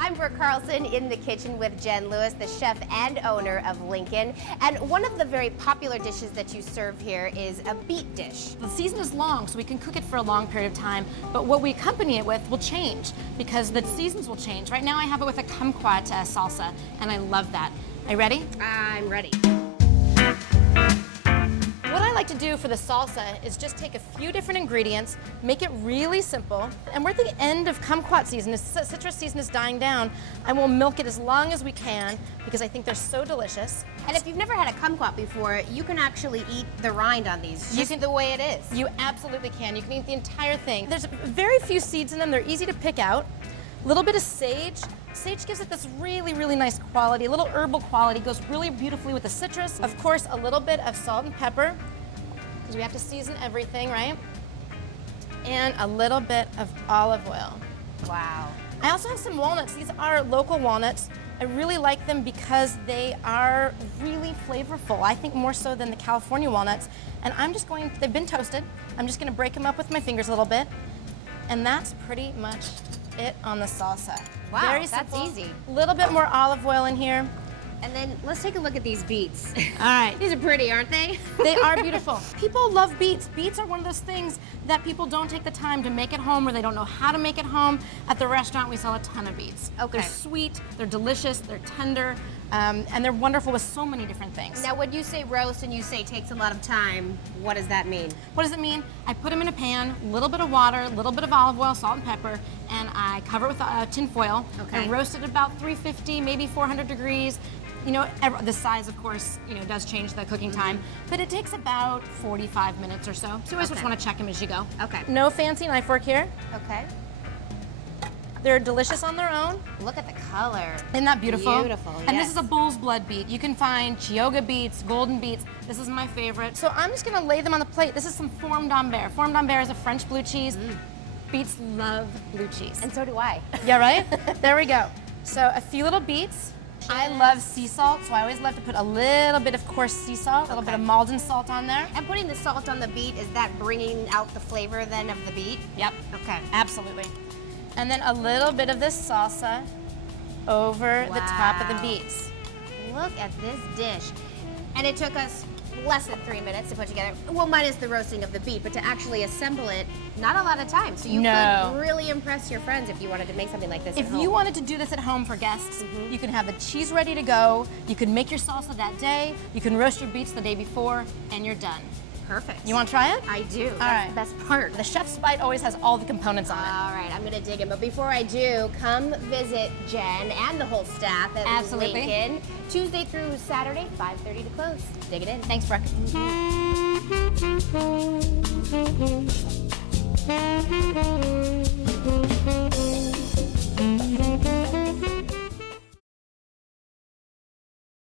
I'm Brooke Carlson in the kitchen with Jen Lewis, the chef and owner of Lincoln. And one of the very popular dishes that you serve here is a beet dish. The season is long, so we can cook it for a long period of time, but what we accompany it with will change because the seasons will change. Right now I have it with a kumquat salsa, and I love that. Are you ready? I'm ready. What I like to do for the salsa is just take a few different ingredients, make it really simple, and we're at the end of kumquat season. As citrus season is dying down, I will milk it as long as we can because I think they're so delicious. And if you've never had a kumquat before, you can actually eat the rind on these, just the way it is. You absolutely can. You can eat the entire thing. There's very few seeds in them. They're easy to pick out. A little bit of sage. Sage gives it this really, really nice quality, a little herbal quality, goes really beautifully with the citrus. Of course, a little bit of salt and pepper, because we have to season everything, right? And a little bit of olive oil. Wow. I also have some walnuts. These are local walnuts. I really like them because they are really flavorful. I think more so than the California walnuts. And I'm just going, they've been toasted. I'm just gonna break them up with my fingers a little bit. And that's pretty much it on the salsa. Wow, very that's simple. easy. A little bit more olive oil in here. And then let's take a look at these beets. All right. These are pretty, aren't they? They are beautiful. People love beets. Beets are one of those things that people don't take the time to make at home, or they don't know how to make at home. At the restaurant, we sell a ton of beets. Okay. They're sweet, they're delicious, they're tender, and they're wonderful with so many different things. Now, when you say roast and you say takes a lot of time, what does that mean? What does it mean? I put them in a pan, a little bit of water, a little bit of olive oil, salt and pepper, and I cover it with tin foil. Okay. And roast it at about 350, maybe 400 degrees. You know, the size, of course, you know, does change the cooking time, but it takes about 45 minutes or so. So you always just want to check them as you go. Okay. No fancy knife work here. Okay. They're delicious on their own. Look at the color. Isn't that beautiful? Beautiful, And yes. this is a bull's blood beet. You can find Chioggia beets, golden beets. This is my favorite. So I'm just gonna lay them on the plate. This is some Fourme d'Ambert. Fourme d'Ambert is a French blue cheese. Beets love blue cheese. And so do I. Yeah, right? There we go. So a few little beets. I love sea salt, so I always love to put a little bit of coarse sea salt, a little bit of Maldon salt on there. And putting the salt on the beet, is that bringing out the flavor then of the beet? Yep. Okay. Absolutely. And then a little bit of this salsa over the top of the Wow. beets. Look at this dish. And it took us less than 3 minutes to put together. Well, minus the roasting of the beet, but to actually assemble it, not a lot of time. So you No. could really impress your friends if you wanted to make something like this If at home. you wanted to do this at home for guests, you can have the cheese ready to go, you can make your salsa that day, you can roast your beets the day before, and you're done. Perfect. You want to try it? I do. That's right. the best part. The chef's bite always has all the components on it. All right, I'm gonna dig in. But before I do, come visit Jen and the whole staff at Absolutely. Lincoln. Tuesday through Saturday, 5:30 to close. Dig it in. Thanks, Brooke.